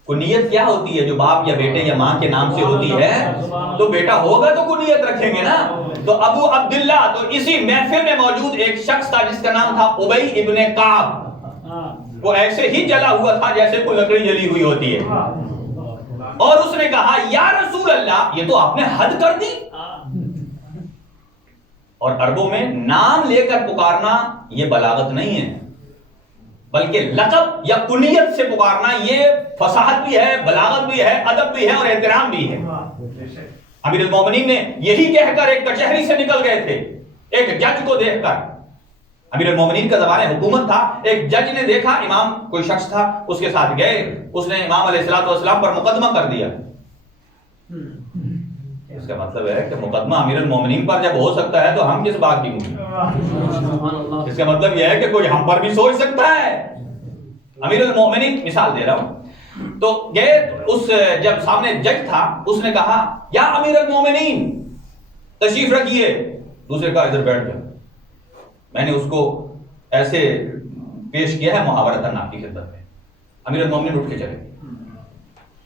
کنیت کیا ہوتی ہے؟ جو باپ یا بیٹے یا ماں کے نام سے ہوتی ہے، تو بیٹا ہوگا تو کنیت رکھیں گے نا. تو ابو عبداللہ، تو اسی محفل میں موجود ایک شخص تھا جس کا نام تھا ابی ابن کعب. وہ ایسے ہی جلا ہوا تھا جیسے کوئی لکڑی جلی ہوئی ہوتی ہے، اور اس نے کہا یا رسول اللہ یہ تو آپ نے حد کر دی. اور عربوں میں نام لے کر پکارنا یہ بلاغت نہیں ہے، بلکہ لقب یا کنیت سے پکارنا یہ فصاحت بھی ہے، بلاغت بھی ہے، ادب بھی ہے اور احترام بھی ہے. امیر المومنین نے یہی کہہ کر ایک کچہری سے نکل گئے تھے ایک جج کو دیکھ کر. امیر المومنین کا زمانہ حکومت تھا. ایک جج نے دیکھا امام کوئی شخص تھا، اس کے ساتھ گئے، اس نے امام علیہ السلام پر مقدمہ کر دیا. اس کا مطلب ہے کہ مقدمہ امیر المومنین پر جب ہو سکتا ہے تو ہم کس بات کی ہوں؟ اس کا مطلب یہ ہے کہ کوئی ہم پر بھی سوچ سکتا ہے. امیر المومنین مثال دے رہا ہوں، تو گئے، اس جب سامنے جج تھا اس نے کہا یا امیر المومنین تشریف رکھیے. دوسرے کہا ادھر بیٹھ جاؤ. میں نے اس کو ایسے پیش کیا ہے محاورتاً آپ کی خدمت میں. امیر المومنین اٹھ کے چلے.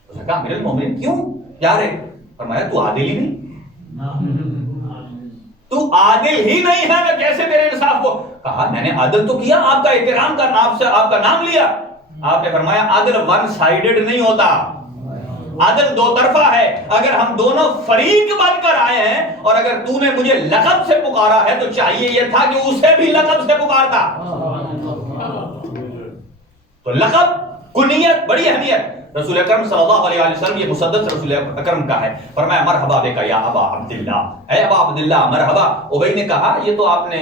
اس نے کہا امیر المومنین کیوں کیا رہے؟ فرمایا تو عادل ہی نہیں، تو عادل ہی نہیں ہے، میں کیسے تیرے انصاف کو؟ کہا میں نے عادل تو کیا، آپ کا احترام کر، آپ سے آپ کا نام لیا. آپ نے فرمایا عادل ون سائیڈڈ نہیں ہوتا، عادل دو طرفہ ہے. اگر ہم دونوں فریق بن کر آئے ہیں اور اگر تو نے مجھے لقب سے پکارا ہے تو چاہیے یہ تھا کہ اسے بھی لقب سے پکارتا. تو لقب کنیت بڑی اہمیت. رسول اکرم صلی اللہ علیہ وسلم یہ مسدس رسول اکرم کا ہے. فرمایا مرحبا بک یا ابا عبداللہ، اے ابا عبداللہ مرحبا. ابی نے کہا یہ تو آپ نے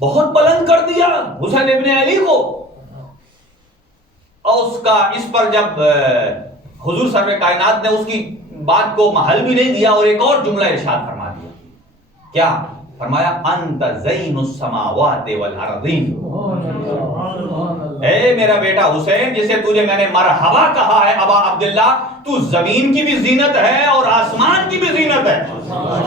بہت بلند کر دیا حسین ابن علی کو. اور اس پر جب حضور سرور کائنات نے اس کی بات کو محل بھی نہیں دیا اور ایک اور جملہ ارشاد فرما دیا. کیا فرمایا؟ انت زین السماوات والارضین. اے میرا بیٹا حسین جسے تجھے میں نے مرحبا کہا ہے ابا عبداللہ، تو زمین کی بھی زینت ہے اور آسمان کی بھی زینت ہے.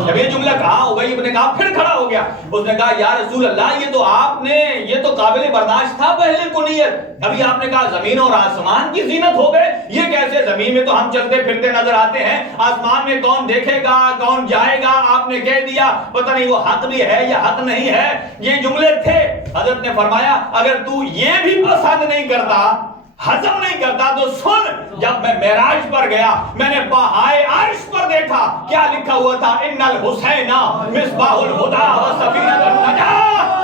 جب یہ جملہ کہا ابی ابن کعب پھر کھڑا ہو گیا. اس نے کہا یا رسول اللہ یہ تو آپ نے، یہ تو قابل برداشت تھا پہلے کنیت، ابھی آپ نے کہا زمین اور آسمان کی زینت ہو گئے. یہ کیسے؟ زمین میں تو ہم چلتے پھرتے نظر آتے ہیں، آسمان میں کون دیکھے گا کون جائے گا؟ آپ نے کہہ دیا پتہ نہیں وہ حق بھی ہے یا حق نہیں ہے. یہ جملے تھے. حضرت نے فرمایا اگر تو یہ بھی پسند نہیں کرتا، ہضم نہیں کرتا تو سن. جب میں معراج پر گیا میں نے پہائے عرش پر دیکھا، کیا لکھا ہوا تھا؟ ان الحسین مصباح الہدی و سفینۃ النجاۃ.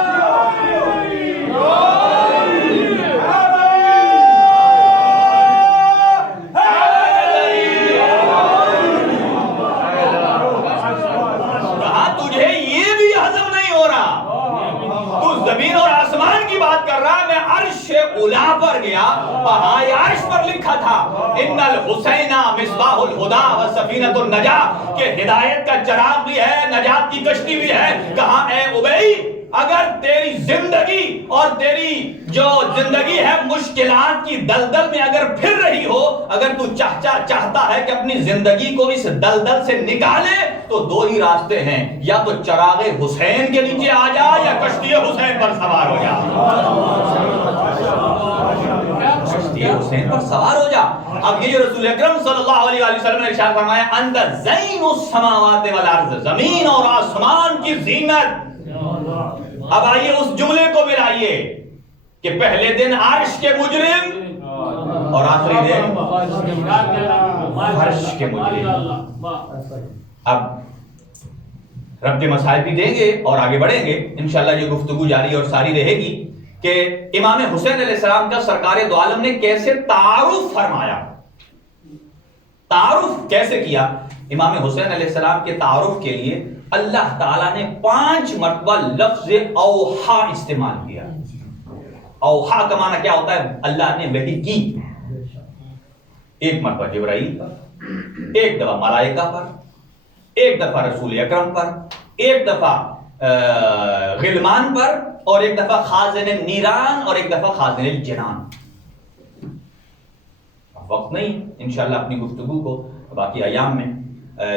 کہا تجھے یہ بھی ہضم نہیں ہو رہا، تو زمین اور آسمان کی بات کر رہا. میں عرش اولا پر گیا، پہائے عرش پر لکھا تھا ان الحسین مصباح الہدی و سفینۃ النجاۃ، کہ ہدایت کا چراغ بھی ہے، نجات کی کشتی بھی ہے. کہا اے ابی اگر تیری زندگی اور تیری جو زندگی ہے مشکلات کی دلدل میں اگر پھر رہی ہو، اگر تو چاہتا ہے کہ اپنی زندگی کو اس دلدل سے نکالے، تو دو ہی راستے ہیں، یا تو چراغ حسین کے نیچے آ جا یا کشتی حسین پر سوار ہو جا. کشتی حسین پر سوار ہو جا. اب یہ جو رسول اکرم صلی اللہ علیہ وسلم نے ارشاد فرمایا انت زین السماوات والارض، زمین اور آسمان کی زینت. اب آئیے اس جملے کو ملائیے کہ پہلے دن عرش کے مجرم اور آخری دن فرش کے مجرم. اب رب کے مسائل بھی دیں گے اور آگے بڑھیں گے انشاءاللہ. یہ گفتگو جاری اور ساری رہے گی کہ امام حسین علیہ السلام کا سرکار دو عالم نے کیسے تعارف فرمایا، تعارف کیسے کیا. امام حسین علیہ السلام کے تعارف کے لیے اللہ تعالیٰ نے 5 مرتبہ لفظ اوحا استعمال کیا. اوحا کا معنی کیا ہوتا ہے؟ اللہ نے وحی کی. 1 مرتبہ جبرائیل پر، 1 دفعہ ملائکہ پر، 1 دفعہ رسول اکرم پر، 1 دفعہ غلمان پر، اور 1 دفعہ خازن نیران، اور 1 دفعہ خازن الجنان. وقت نہیں، انشاءاللہ اپنی گفتگو کو باقی ایام میں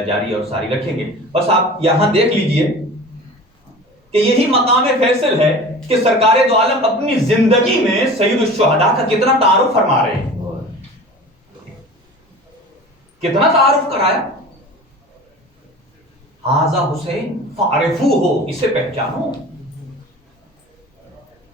جاری اور ساری رکھیں گے. بس آپ یہاں دیکھ لیجئے کہ یہی مقام فیصل ہے کہ سرکار دو عالم اپنی زندگی میں سید الشہداء کا کتنا تعارف فرما رہے ہیں، کتنا تعارف کرایا. ھذا حسین فعرفوہ، اسے پہچانو.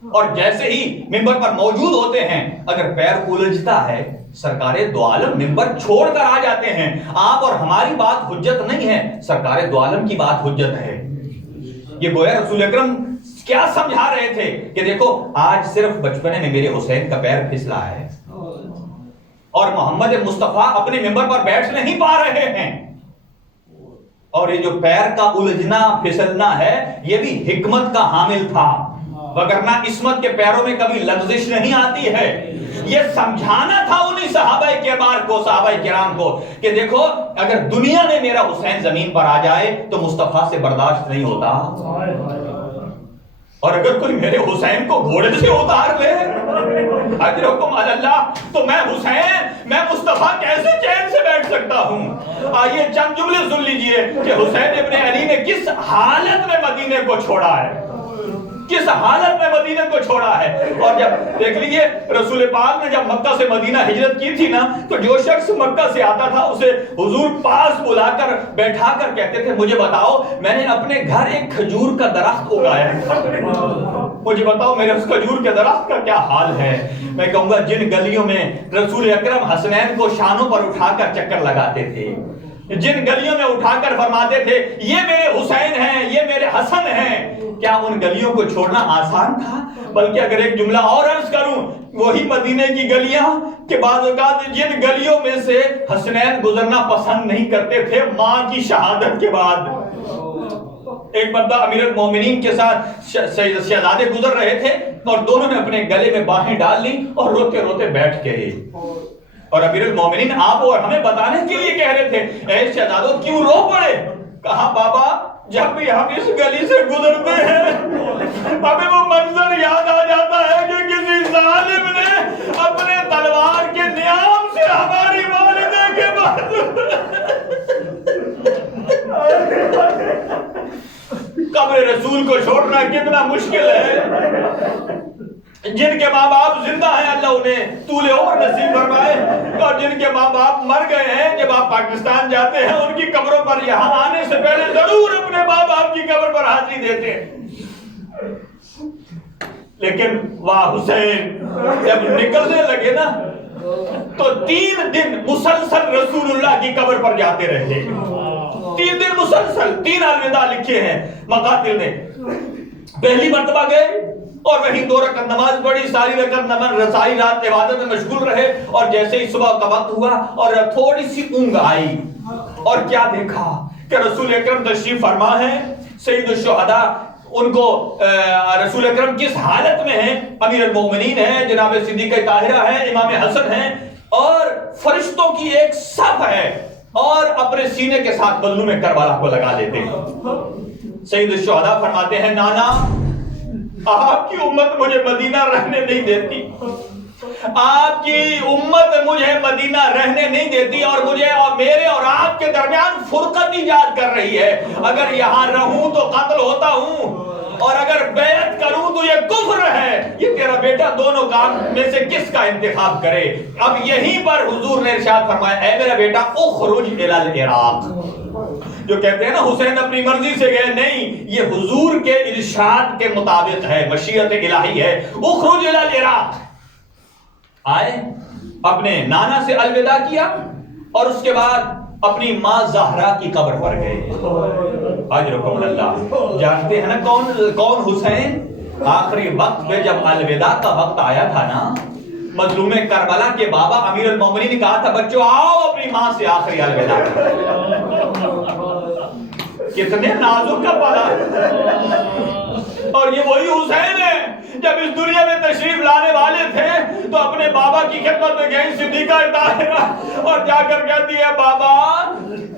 اور جیسے ہی ممبر پر موجود ہوتے ہیں، اگر پیر الجھتا ہے سرکار دو عالم ممبر چھوڑ کر آ جاتے ہیں. آپ اور ہماری بات حجت نہیں ہے، سرکار دو عالم کی بات حجت ہے. یہ گویا رسول اکرم کیا سمجھا رہے تھے کہ دیکھو آج صرف بچپنے میں میرے حسین کا پیر پھسلا ہے اور محمد مصطفیٰ اپنے ممبر پر بیٹھ نہیں پا رہے ہیں. اور یہ جو پیر کا الجھنا پھسلنا ہے یہ بھی حکمت کا حامل تھا، وگرنہ عصمت کے پیروں میں کبھی لغزش نہیں آتی ہے. یہ سمجھانا تھا انہی صحابہ کبار کو، صحابہ کرام کو، کہ دیکھو اگر دنیا میں میرا حسین زمین پر آ جائے تو مصطفیٰ سے برداشت نہیں ہوتا، اور اگر کوئی میرے حسین کو گھوڑے سے اتار لے اجرکم علی اللہ، تو میں حسین، میں مصطفیٰ کیسے چین سے بیٹھ سکتا ہوں. آئیے چند جملے سن لیجئے کہ حسین ابن علی نے کس حالت میں مدینے کو چھوڑا ہے، کس حالت میں مدینہ کو چھوڑا ہے. اور جب دیکھ لیجئے رسول پاک نے جب مکہ سے مدینہ ہجرت کی تھی نا، تو جو شخص مکہ سے آتا تھا اسے حضور پاس بلا کر بیٹھا کر کہتے تھے مجھے بتاؤ میں نے اپنے گھر ایک کھجور کا درخت اگایا ہے، مجھے بتاؤ میرے اس کھجور کے درخت کا کیا حال ہے. میں کہوں گا جن گلیوں میں رسول اکرم حسنین کو شانوں پر اٹھا کر چکر لگاتے تھے، جن گلیوں میں اٹھا کر فرماتے تھے یہ میرے حسین ہیں، یہ میرے حسن ہیں، کیا ان گلیوں کو چھوڑنا آسان تھا؟ بلکہ اگر ایک جملہ اور عرض کروں، وہی مدینے کی گلیاں کہ بعض اوقات جن گلیوں میں سے حسنین گزرنا پسند نہیں کرتے تھے ماں کی شہادت کے بعد. ایک بندہ امیر المومنین کے ساتھ شہزادے گزر رہے تھے اور دونوں نے اپنے گلے میں باہیں ڈال لی اور روتے روتے بیٹھ گئے، اور امیر المومنین آپ اور ہمیں بتانے کے لیے کہہ رہے تھے اے شہزادو کیوں رو پڑے؟ کہا بابا جب بھی ہم اس گلی سے گزرتے ہیں ہمیں وہ منظر یاد آ جاتا ہے کہ کسی ظالم نے اپنے تلوار کے نیام سے ہماری والدہ کے بعد قبر رسول کو چھوڑنا کتنا مشکل ہے. جن کے ماں باپ زندہ ہیں اللہ انہیں طول عمر نصیب فرمائے، اور جن کے ماں باپ مر گئے ہیں جب آپ پاکستان جاتے ہیں ان کی قبروں پر یہاں آنے سے پہلے ضرور اپنے ماں باپ کی قبر پر حاضری دیتے ہیں. لیکن واہ حسین جب نکلنے لگے نا تو 3 دن مسلسل رسول اللہ کی قبر پر جاتے رہے. 3 دن مسلسل 3 الوداع لکھے ہیں مقاتل نے. پہلی مرتبہ گئے اور وہیں 2 رکعت نماز پڑھی، ساری رات عبادت میں مشغول رہے، اور جیسے ہی صبح کا وقت ہوا اور تھوڑی سی اونگ آئی اور کیا دیکھا کہ رسول اکرم تشریف فرما ہے، سید الشہداء ان کو رسول اکرم کس حالت میں ہیں، امیر المومنین ہیں، جناب صدیقہ طاہرہ ہیں، امام حسن ہیں، اور فرشتوں کی ایک صف ہے، اور اپنے سینے کے ساتھ مظلوم کربلا کو لگا دیتے ہیں. سید الشہداء فرماتے ہیں نانا آپ کی امت مجھے مدینہ رہنے نہیں دیتی، آپ کی امت مجھے مدینہ رہنے نہیں دیتی، اور مجھے اور میرے اور آپ کے درمیان فرقت ایجاد کر رہی ہے. اگر یہاں رہوں تو قتل ہوتا ہوں، اور اگر بیعت کروں تو یہ کفر ہے. یہ تیرا بیٹا دونوں کام میں سے کس کا انتخاب کرے؟ اب یہیں پر حضور نے ارشاد فرمایا اے میرا بیٹا اخرج الی العراق. جو کہتے ہیں نا حسین اپنی مرضی سے گئے، نہیں، یہ حضور کے ارشاد کے مطابق ہے، مشیت الہی ہے. اخرج الی العراق. آئے اپنے نانا سے الوداع کیا اور اس کے بعد اپنی ماں زہرا کی قبر پر گئے. اجرکم اللہ. جانتے ہیں نا کون حسین؟ آخری وقت میں جب الوداع کا وقت آیا تھا نا، مظلوم کربلا کے بابا امیر المومنین نے کہا تھا بچوں آؤ اپنی ماں سے آخری الوداع. کتنے نازک کا پلا. اور یہ وہی حسین ہے جب اس دنیا میں تشریف لانے والے تھے تو اپنے بابا کی خدمت میں گئی صدیقہ طاہرہ اور جا کر کہتی ہے بابا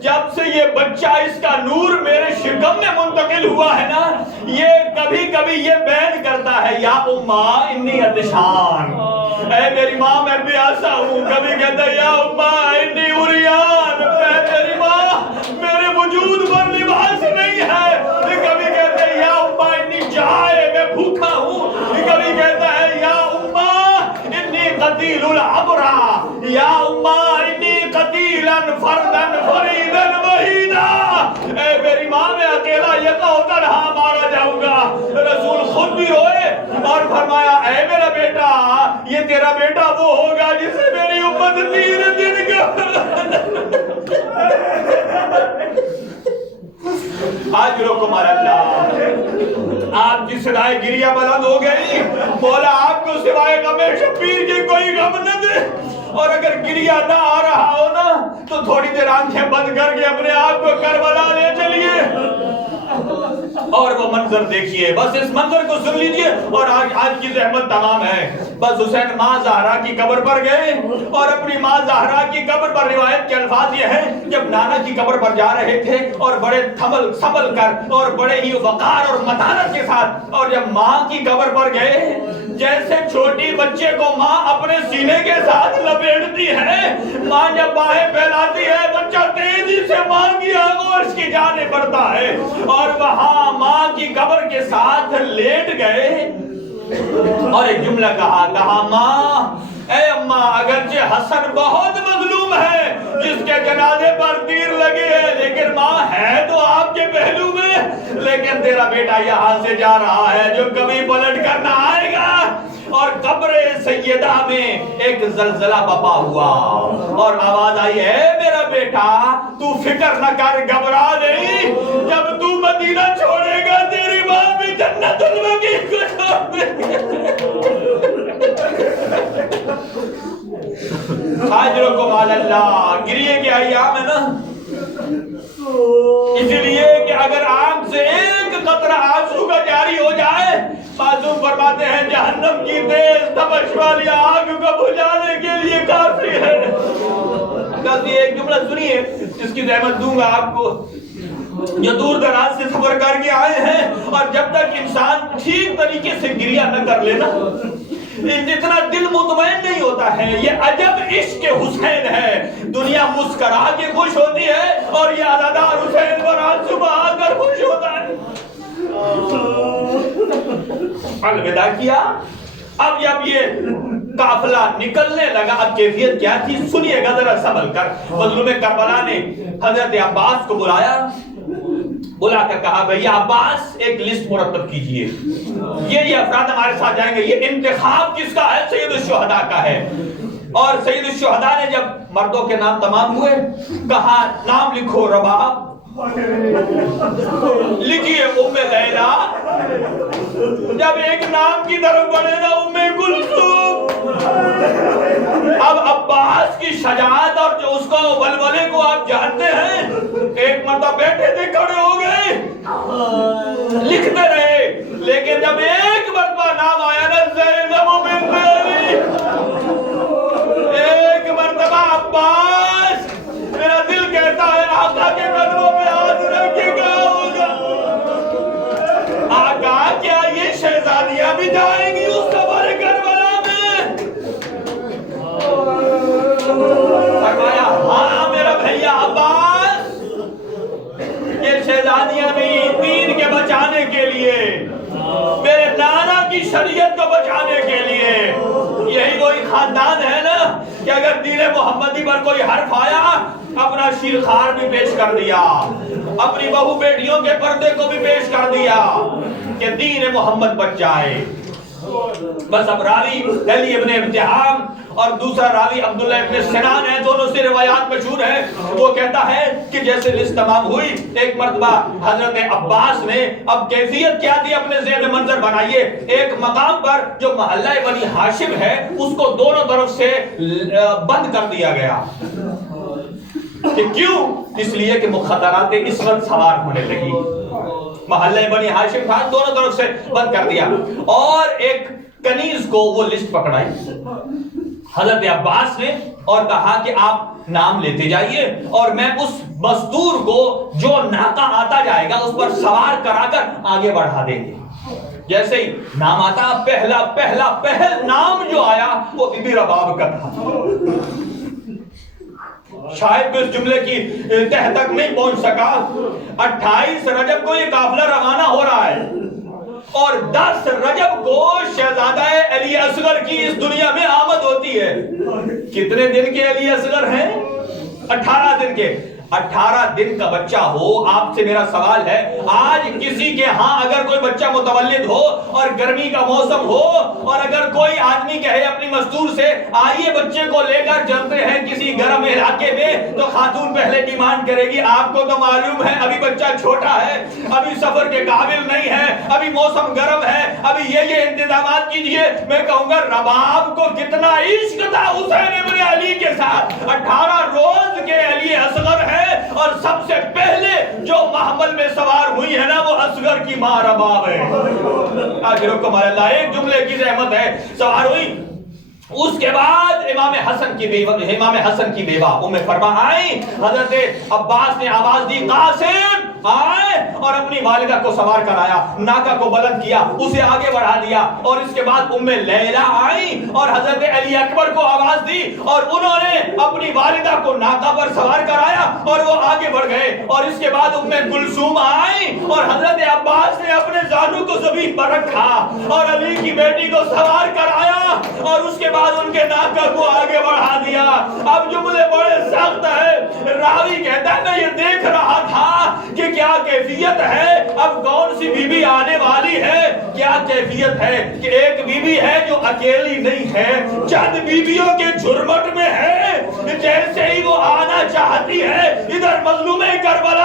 جب سے یہ بچہ اس کا نور میرے شکم میں منتقل ہوا ہے نا یہ کبھی کبھی یہ بیان کرتا ہے یا اماں انی عطشان. اے میری ماں میں پیاسا ہوں. کبھی کہتا ہے یا اماں انی عریان. میری ماں میرے وجود پر لباس نہیں ہے. کبھی کہتا ہے یا اماں انی جائے میں بھوکا ہوں. کبھی کہتا ہے یا اماں انی قتیل العبرا. یا اماں انی قتیلا فردا فریدا وحیدا. اے میری ماں میں اکیلا یکا تنہا مارا جاؤں گا. رسول خود بھی روئے اور فرمایا اے میرا بیٹا یہ تیرا بیٹا وہ ہوگا جسے میری امت 3 دن کا آجرکم اللہ. آپ کی صدائے گریہ بلند ہو گئی. مولا آپ کو سوائے غم شبیر کی کوئی غم نہ دے. اور اگر گریہ نہ آ رہا ہو نا تو تھوڑی دیر آنکھیں بند کر کے اپنے آپ کو کربلا لے چلیے اور وہ منظر دیکھیے. بس اس منظر کو سن لیجئے اور آج کی زحمت تمام ہے. بس حسین ماں زہرا کی قبر پر گئے اور اپنی ماں زہرا کی قبر پر روایت کے الفاظ یہ ہیں جب نانا کی قبر پر جا رہے تھے اور بڑے سنبھل کر اور بڑے ہی وقار اور متانت کے ساتھ اور جب ماں کی قبر پر گئے جیسے چھوٹی بچے کو ماں اپنے سینے کے ساتھ لپیٹتی ہے. ماں جب باہیں پھیلاتی ہے بچہ تیزی سے ماں کی آغوش کی جانب بڑھتا ہے اور وہاں ماں کی قبر کے ساتھ لیٹ گئے اور ایک جملہ کہا ماں اے اماں اگرچہ حسن بہت مظلوم ہے جس کے جنازے پر تیر لگے ہے لیکن ماں ہے تو آپ کے پہلو میں. لیکن تیرا بیٹا یہاں سے جا رہا ہے جو کبھی پلٹ کر نہ آئے گا. اور قبر سیدہ میں ایک زلزلہ بپا ہوا اور آواز آئی ہے میرا بیٹا تو فکر نہ کر گھبرا نہیں. جب تو مدینہ چھوڑے گا تیری ماں بھی جنت البقیع کو چھوڑ دے آجرکم اللہ. گریے کے ایام ہے نا اس لیے کہ اگر آنکھ سے ایک قطرہ آنسو کا جاری ہو جائے معصوم فرماتے ہیں جہنم کی تیز تپش والی آگ کو بجھانے کے لیے کافی ہے. بس یہ ایک جملہ سنیے جس کی زحمت دوں گا آپ کو. جو دور دراز سے سفر کر کے آئے ہیں اور جب تک انسان ٹھیک طریقے سے گریہ نہ کر لینا جتنا دل مطمئن نہیں ہوتا ہے. یہ عجب عشق حسین ہے. دنیا مسکرا کے خوش ہوتی ہے اور یہ عزادار حسین پر آنسو بہا کر خوش ہوتا ہے. الوداع کیا. اب جب یہ قافلہ نکلنے لگا اب کیفیت کیا تھی سنیے گا ذرا سنبھل کر. مظلوم کربلا نے حضرت عباس کو بلا کر کہا بھیا عباس ایک لسٹ مرتب کیجئے. یہ افراد ہمارے ساتھ جائیں گے. یہ انتخاب کس کا ہے؟ سید الشہداء کا ہے. اور سید الشہداء نے جب مردوں کے نام تمام ہوئے کہا نام لکھو رباب لکھیے ام لیلا. جب ایک نام کی طرف بڑھے نا ام کلثوم. اب عباس کی شجاعت اور جو اس کو ولولے کو آپ جانتے ہیں. ایک مرتبہ بیٹھے تھے کھڑے ہو گئے لکھتے رہے لیکن جب ایک مرتبہ نام آیا نا زینب بنت علی ایک مرتبہ عباس میرا دل کہتا ہے آقا کے قدموں پہ ہاتھ رکھ کے کیا ہوگا. آقا کیا یہ شہزادیاں بھی جائیں گی اس سفر کربلا میں؟ فرمایا ہاں میرا بھیا عباس یہ شہزادیاں بھی دین کے بچانے کے لیے میرے نانا کی شریعت کو بچانے کے لیے. یہی وہی خاندان ہے نا کہ اگر دین محمدی پر کوئی حرف آیا اپنا شیرخوار بھی پیش کر دیا اپنی بہو بیٹیوں کے پردے کو بھی پیش کر دیا کہ دین محمد بچ جائے. بس اب راوی علی ابن امتحان اور دوسرا راوی عبداللہ ابن سنان ہے. دونوں سے روایات مشہور ہیں. وہ کہتا ہے کہ جیسے لسٹ تمام ہوئی ایک مرتبہ حضرت عباس نے اب کیفیت کیا تھی اپنے ذہن منظر بنائیے. ایک مقام پر جو محلہ بنی ہاشم ہے اس کو دونوں طرف سے بند کر دیا گیا کہ کیوں؟ اس لیے کہ مخدرات عصمت سوار ہونے لگی. محلہ بنی ہاشم تھا، دونوں طرف سے بند کر دیا، اور ایک کنیز کو وہ لسٹ پکڑائی حضرت عباس نے اور کہا کہ آپ نام لیتے جائیے اور میں اس مزدور کو جو ناکہ آتا جائے گا اس پر سوار کرا کر آگے بڑھا دیں گے. جیسے ہی نام آتا، پہل نام جو آیا وہ بی بی رباب کا تھا. شاید اس جملے کی تہ تک نہیں پہنچ سکا. 28 رجب کو یہ قافلہ روانہ ہو رہا ہے اور 10 رجب کو شہزادہ علی اصغر کی اس دنیا میں آمد ہوتی ہے. کتنے دن کے علی اصغر ہیں؟ 18 دن کے. 18 دن کا بچہ ہو. آپ سے میرا سوال ہے، آج کسی کے ہاں اگر کوئی بچہ متولد ہو اور گرمی کا موسم ہو اور اگر کوئی آدمی کہے اپنی مزدور سے آئیے بچے کو لے کر چلتے ہیں کسی گرم علاقے میں، تو خاتون پہلے ڈیمانڈ کرے گی آپ کو تو معلوم ہے ابھی بچہ چھوٹا ہے، ابھی سفر کے قابل نہیں ہے، ابھی موسم گرم ہے، ابھی یہ انتظامات کیجئے. میں کہوں گا رباب کو کتنا عشق تھا حسین ابن علی کے ساتھ. 18 روز کے علی اصغر ہے اور سب سے پہلے جو محمل میں سوار ہوئی ہے نا وہ اصغر کی ماں رباب ہے. آخرکم اللہ، ایک جملے کی زحمت ہے، سوار ہوئی. اس کے بعد امام حسن کی بیوہ ام فرما آئی. حضرت عباس نے آواز دی قاسم آئے اور اپنی والدہ کو سوار کرایا، ناکہ کو بلند کیا، اسے آگے بڑھا دیا. اور اس کے بعد ام لیلہ آئی اور حضرت علی اکبر کو آواز دی اور انہوں نے اپنی والدہ کو ناکہ پر سوار کرایا اور وہ آگے بڑھ گئے. اور اس کے بعد ام کلثوم آئی اور حضرت عباس نے اپنے زانو کو زمین پر رکھا اور علی کی بیٹی کو سوار کرایا اور اس کے بعد ان کے ناکہ کو آگے بڑھا دیا. اب جملے بڑے سخت ہے. راوی کہتا ہے میں یہ دیکھ رہا تھا کہ کیا کیفیت ہے، اب کون سی بی بی آنے والی ہے. کیا کیفیت ہے کہ ایک بی بی ہے جو اکیلی نہیں ہے، چند بیویوں کے جھرمٹ میں ہے. جیسے ہی وہ آنا چاہتی ہے ادھر مظلوم کربلا